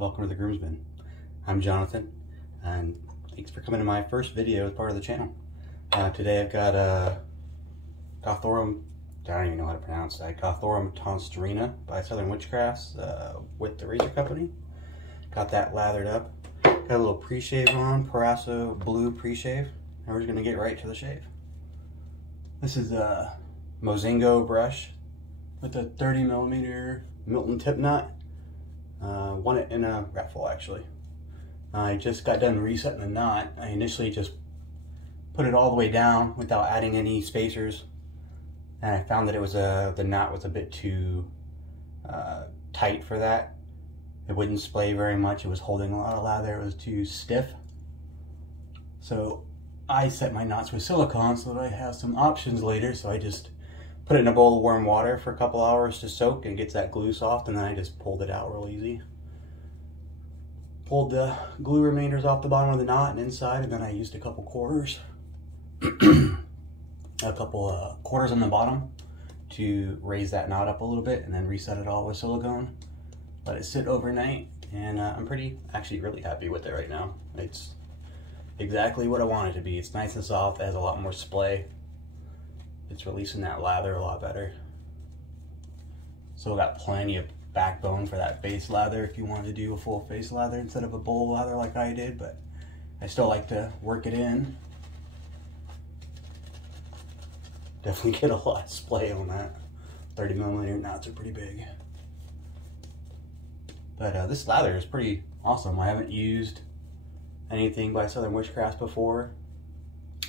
welcome to the Groomsmen. I'm Jonathan, and thanks for coming to my first video as part of the channel. Today I've got a Gothorum, I don't even know how to pronounce that, Gothorum Tonstrina by Southern Witchcrafts with the razor company. Got that lathered up. Got a little pre-shave on, Parasso blue pre-shave, and we're just gonna get right to the shave. This is a Mozingo brush with a 30mm Milton tip knot. Won it in a raffle actually. I just got done resetting the knot. I initially just put it all the way down without adding any spacers, and I found that it was the knot was a bit too tight for that. It wouldn't splay very much. It was holding a lot of lather. It was too stiff. So I set my knots with silicone so that I have some options later. So I just put it in a bowl of warm water for a couple hours to soak and gets that glue soft, and then I just pulled it out real easy. Pulled the glue remainders off the bottom of the knot and inside, and then I used a couple quarters. A couple quarters on the bottom to raise that knot up a little bit, and then reset it all with silicone. Let it sit overnight, and I'm actually really happy with it right now. It's exactly what I want it to be. It's nice and soft, it has a lot more splay. It's releasing that lather a lot better. So got plenty of backbone for that face lather if you want to do a full face lather instead of a bowl lather like I did, but I still like to work it in. Definitely get a lot of splay on that. 30mm knots are pretty big. But this lather is pretty awesome. I haven't used anything by Southern Witchcrafts before.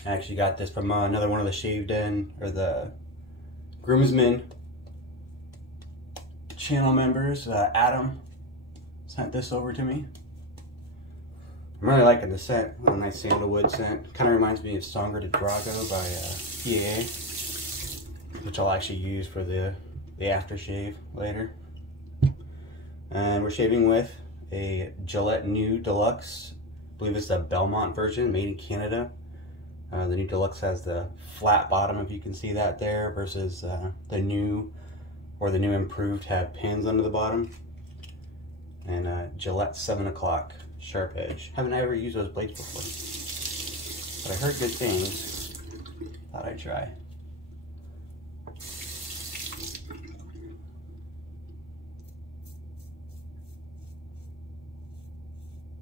I actually got this from another one of the Shaved In, or the Groomsmen channel members. Adam sent this over to me. I'm really liking the scent. A nice sandalwood scent. Kind of reminds me of Sangre DE Drago by PAA, which I'll actually use for the aftershave later. And we're shaving with a Gillette new Deluxe. I believe it's the Belmont version, made in Canada. The new Deluxe has the flat bottom, if you can see that there, versus the new improved have pins under the bottom. And Gillette 7 o'clock sharp edge. Haven't ever used those blades before, but I heard good things. Thought I'd try.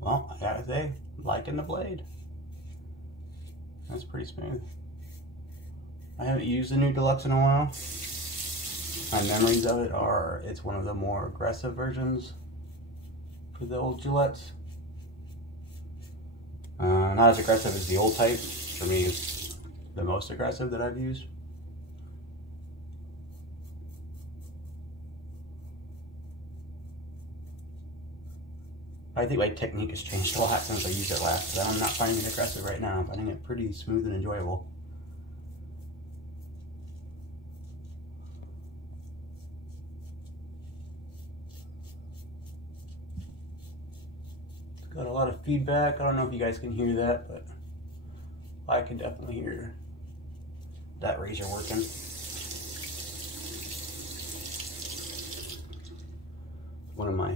Well, I gotta say, liking the blade. That's pretty smooth. I haven't used the new Deluxe in a while. My memories of it are it's one of the more aggressive versions for the old Gillettes. Not as aggressive as the old type. For me, it's the most aggressive that I've used. I think my technique has changed a lot since I used it last. I'm not finding it aggressive right now. I'm finding it pretty smooth and enjoyable. It's got a lot of feedback. I don't know if you guys can hear that, but I can definitely hear that razor working. One of my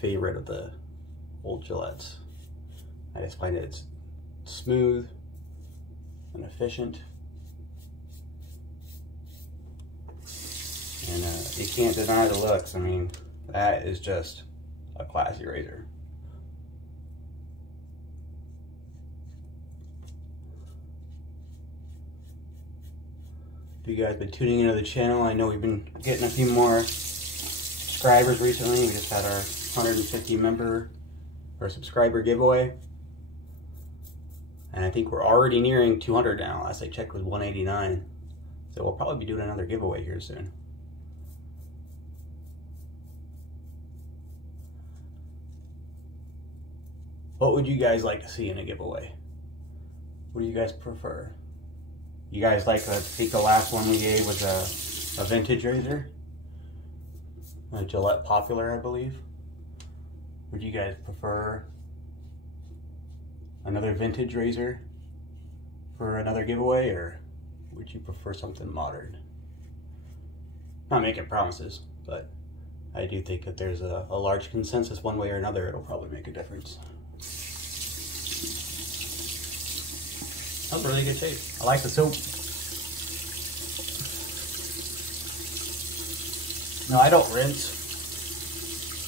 favorite of the old Gillettes. I just find it's smooth and efficient, and you can't deny the looks. I mean, that is just a classy razor. If you guys have been tuning into the channel, I know we've been getting a few more subscribers recently. We just had our 150 member or subscriber giveaway, and I think we're already nearing 200 now. Last I checked was 189, so we'll probably be doing another giveaway here soon. What would you guys like to see in a giveaway? What do you guys prefer? You guys like, I think the last one we gave was a vintage razor, a Gillette Popular, I believe. Would you guys prefer another vintage razor for another giveaway, or would you prefer something modern? Not making promises, but I do think that there's a large consensus one way or another, it'll probably make a difference. That's a really good shape. I like the soap. No, I don't rinse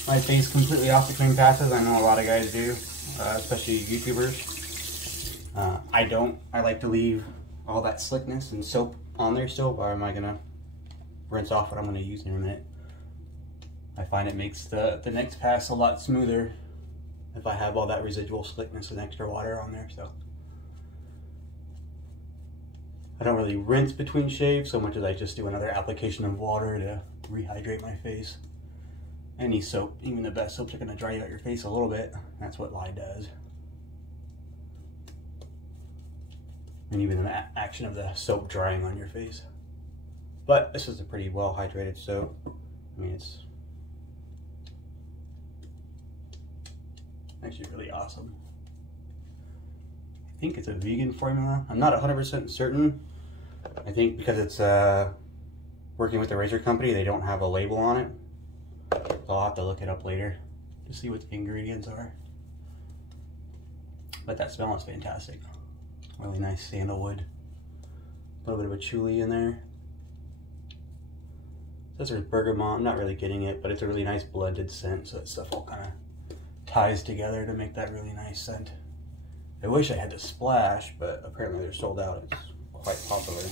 my face completely off the clean passes. I know a lot of guys do, especially YouTubers. I don't. I like to leave all that slickness and soap on there still, or am I gonna rinse off what I'm gonna use in a minute? I find it makes the next pass a lot smoother if I have all that residual slickness and extra water on there. So I don't really rinse between shaves so much as I just do another application of water to rehydrate my face. Any soap, even the best soaps, are going to dry out your face a little bit. That's what lye does. And even the action of the soap drying on your face. But this is a pretty well hydrated soap. I mean, it's actually really awesome. I think it's a vegan formula. I'm not 100% certain. I think because it's working with the razor company, they don't have a label on it. So I'll have to look it up later to see what the ingredients are. But that smell is fantastic. Really nice sandalwood. A little bit of a patchouli in there. It says there's bergamot. I'm not really getting it, but it's a really nice blended scent, so that stuff all kind of ties together to make that really nice scent. I wish I had the splash, but apparently they're sold out. It's quite popular.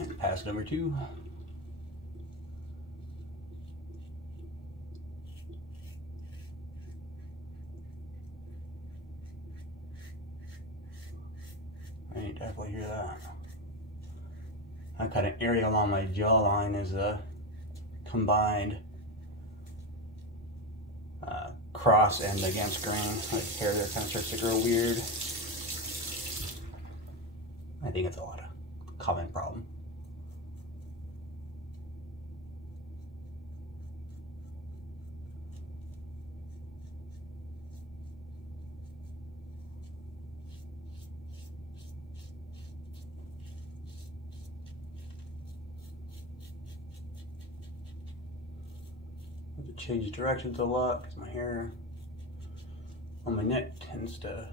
And pass number 2. I can definitely hear that. That kind of area along my jawline is a combined cross and against grain. My hair there kind of starts to grow weird. I think it's a lot of common problem. Change directions a lot because my hair on my neck tends to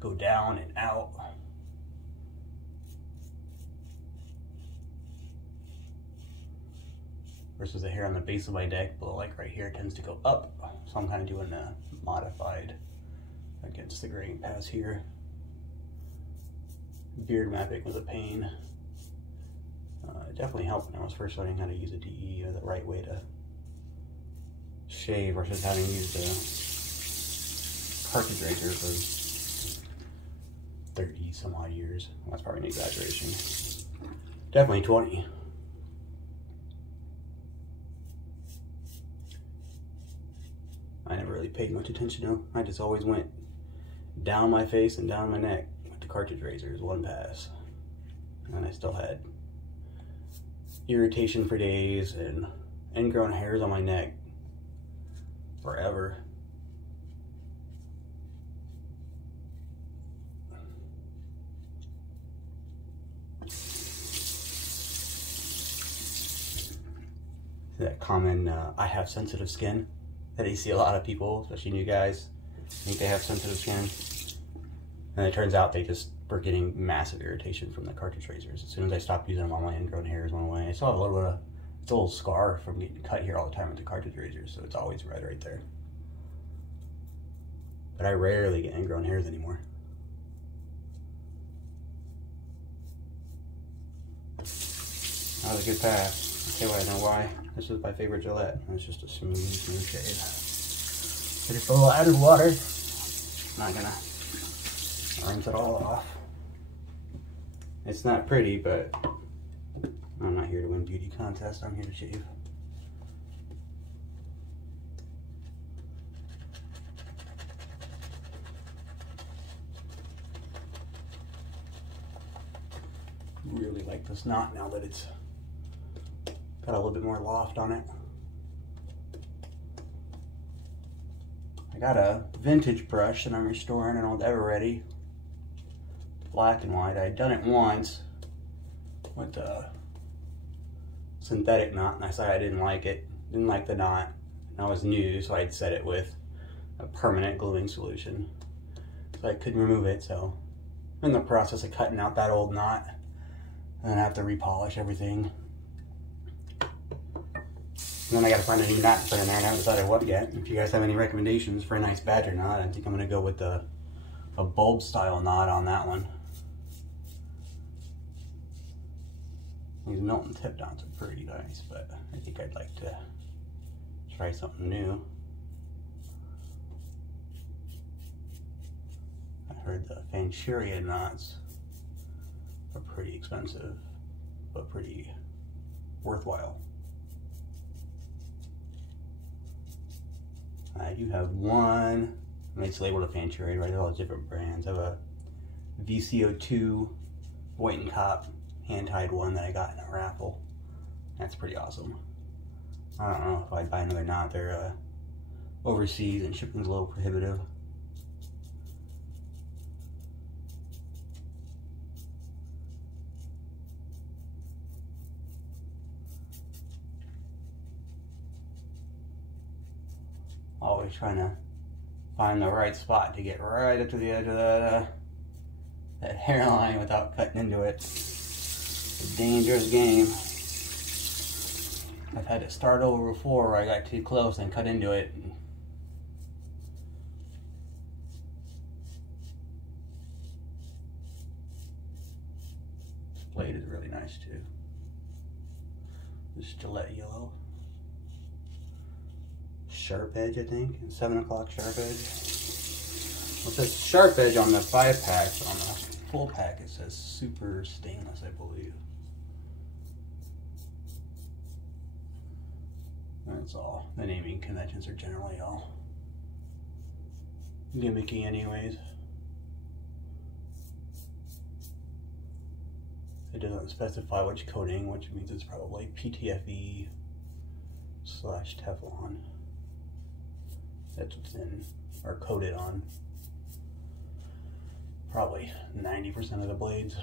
go down and out. Versus the hair on the base of my neck, below, like right here, tends to go up. So I'm kind of doing a modified against the grain pass here. Beard mapping was a pain. It definitely helped when I was first learning how to use a DE, the right way to shave versus having used a cartridge razor for 30 some odd years. Well, that's probably an exaggeration. Definitely 20. I never really paid much attention to. I just always went down my face and down my neck with the cartridge razors, one pass. And I still had irritation for days and ingrown hairs on my neck forever. That common, I have sensitive skin, that you see a lot of people, especially new guys, think they have sensitive skin. And it turns out they just were getting massive irritation from the cartridge razors. As soon as I stopped using them, all my ingrown hairs went away. I still have a little bit of, it's a little scar from getting cut here all the time with the cartridge razors, so it's always red right there. But I rarely get ingrown hairs anymore. That was a good pass. Okay, well, I know why. This is my favorite Gillette. It's just a smooth shave. But it's a little added water. Not gonna rinse it all off. It's not pretty, but I'm not here to win beauty contests. I'm here to shave. Really like this knot now that it's got a little bit more loft on it. I got a vintage brush that I'm restoring, an old Ever-Ready, black and white. I had done it once with synthetic knot, and I decided I didn't like it. Didn't like the knot. And I was new, so I'd set it with a permanent gluing solution. So I couldn't remove it, so I'm in the process of cutting out that old knot. And then I have to repolish everything. And then I gotta find a new knot to put in there, and I haven't decided what yet. If you guys have any recommendations for a nice badger knot, I think I'm gonna go with a bulb style knot on that one. These Milton tip knots are pretty nice, but I think I'd like to try something new. I heard the Fanchuria knots are pretty expensive, but pretty worthwhile. I do have one, I mean, it's labeled a Fanchuria, right? There's all different brands. I have a VCO2 White and Cop hand-tied one that I got in a raffle. That's pretty awesome. I don't know if I'd buy another knot. They're overseas and shipping's a little prohibitive. Always trying to find the right spot to get right up to the edge of that hairline without cutting into it. It's a dangerous game. I've had it start over before where I got too close and cut into it. This blade is really nice too. This Gillette yellow. Sharp edge, I think, and 7 o'clock sharp edge. Well, it says sharp edge on the 5-pack, but on the full pack it says super stainless, I believe. That's all. The naming conventions are generally all gimmicky anyways. It doesn't specify which coating, which means it's probably PTFE / Teflon. That's what's in, or coated on, probably 90% of the blades.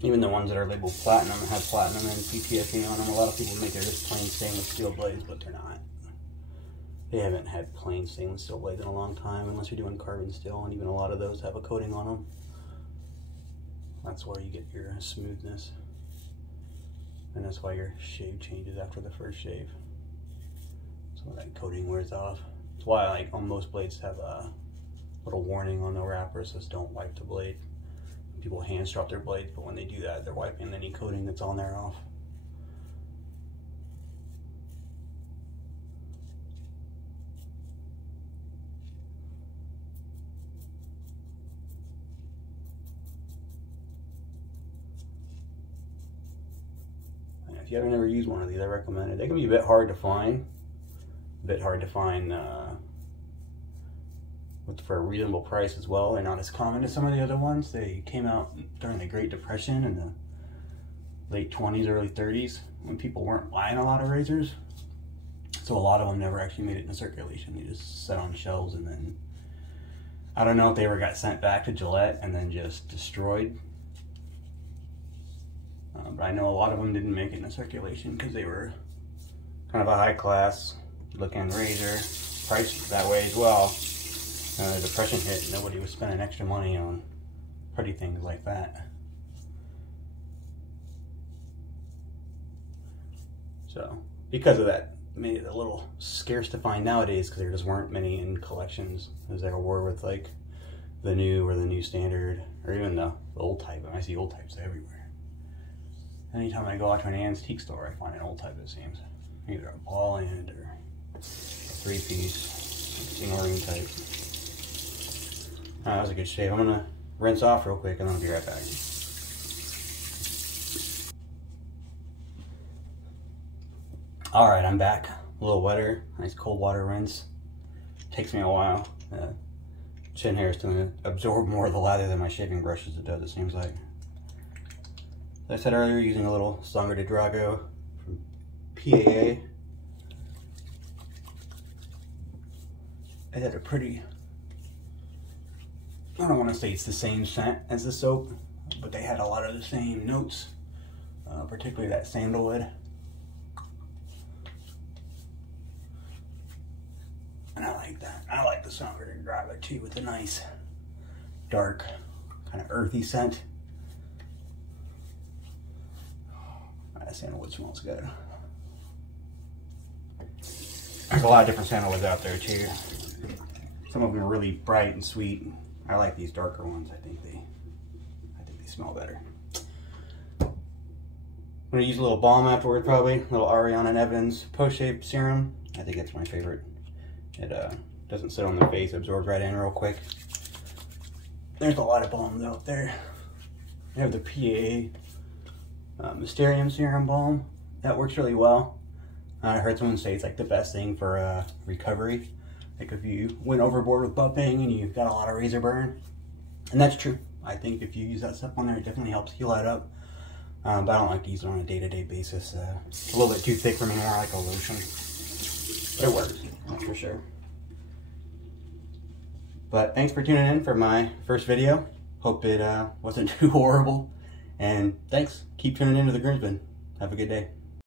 Even the ones that are labeled platinum have platinum and PTFE on them. A lot of people make their just plain stainless steel blades, but they're not. They haven't had plain stainless steel blades in a long time, unless you're doing carbon steel, and even a lot of those have a coating on them. That's where you get your smoothness. And that's why your shave changes after the first shave. So that coating wears off. That's why like on most blades have a little warning on the wrapper, says don't wipe the blade. People hand strop their blades, but when they do that, they're wiping any coating that's on there off. And if you haven't ever used one of these, I recommend it. They can be a bit hard to find. For a reasonable price as well. They're not as common as some of the other ones. They came out during the Great Depression in the late 20s, early 30s, when people weren't buying a lot of razors. So a lot of them never actually made it into circulation. They just sat on shelves, and then I don't know if they ever got sent back to Gillette and then just destroyed. But I know a lot of them didn't make it into circulation because they were kind of a high class looking razor, priced that way as well. The Depression hit, nobody was spending extra money on pretty things like that. So, because of that, made it a little scarce to find nowadays, because there just weren't many in collections as there were with like the new or the new standard, or even the old type. I see old types everywhere. Anytime I go out to an antique store, I find an old type, it seems. Either a ball end or a 3-piece, single ring type. That was a good shave. I'm gonna rinse off real quick and then I'll be right back. Alright, I'm back. A little wetter. Nice cold water rinse. Takes me a while. Chin hair is going to absorb more of the lather than my shaving brushes it does, it seems like. As I said earlier, using a little Sangre DE Drago from PAA. It had a pretty, I don't want to say it's the same scent as the soap, but they had a lot of the same notes. particularly that sandalwood. And I like that. I like the Sangre DE Drago too, with a nice, dark, kind of earthy scent. That sandalwood smells good. There's a lot of different sandalwoods out there too. Some of them are really bright and sweet. I like these darker ones. I think they smell better. I'm gonna use a little balm afterward, probably a little Ariana and Evans post-shave serum. I think it's my favorite. It doesn't sit on the face, absorbs right in real quick. There's a lot of balms out there. I have the PAA Mysterium Serum Balm. That works really well. I heard someone say it's like the best thing for recovery. Like if you went overboard with buffing and you got a lot of razor burn. And that's true. I think if you use that stuff on there, it definitely helps heal that up. But I don't like to use it on a day-to-day basis. It's a little bit too thick for me, more like a lotion. But it works, that's for sure. But thanks for tuning in for my first video. Hope it wasn't too horrible. And thanks. Keep tuning into the Groomsmen. Have a good day.